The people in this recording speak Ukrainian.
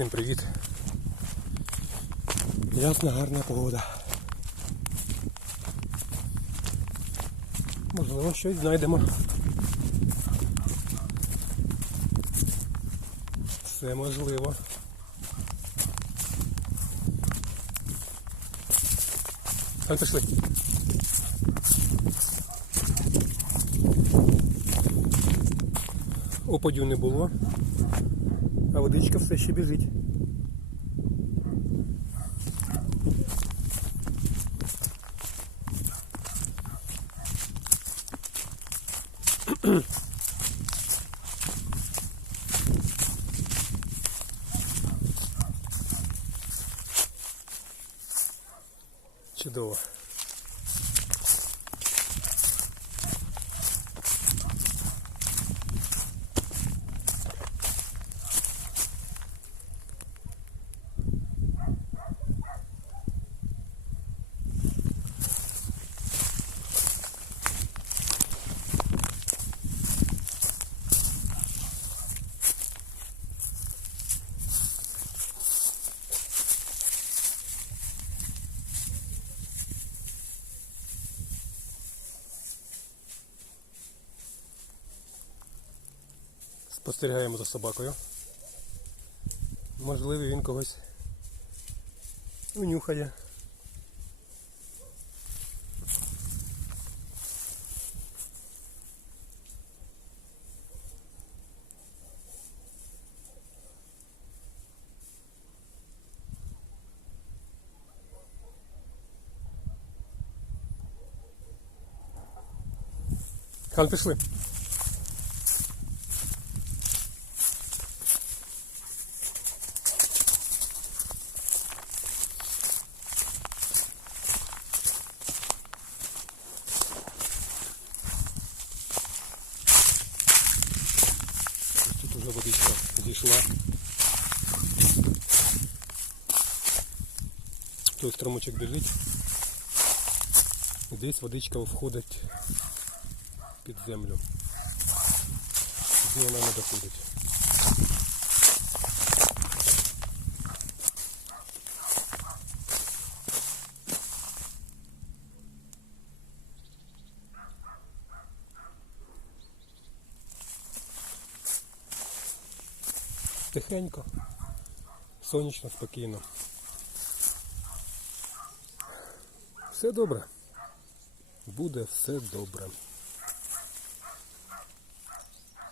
Всім привіт! Ясна, гарна погода. Можливо, щось знайдемо. Все можливо. Так, пішли. Опадів не було, а водичка все ще біжить. Чудово. Спостерігаємо за собакою. Можливо, він когось унюхає. Хан, пішли. Тут уже водичка зійшла. Той струмочок біжить. Десь водичка входить під землю. Сюди вона не доходить. Тихенько, сонячно, спокійно. Все добре. Буде все добре.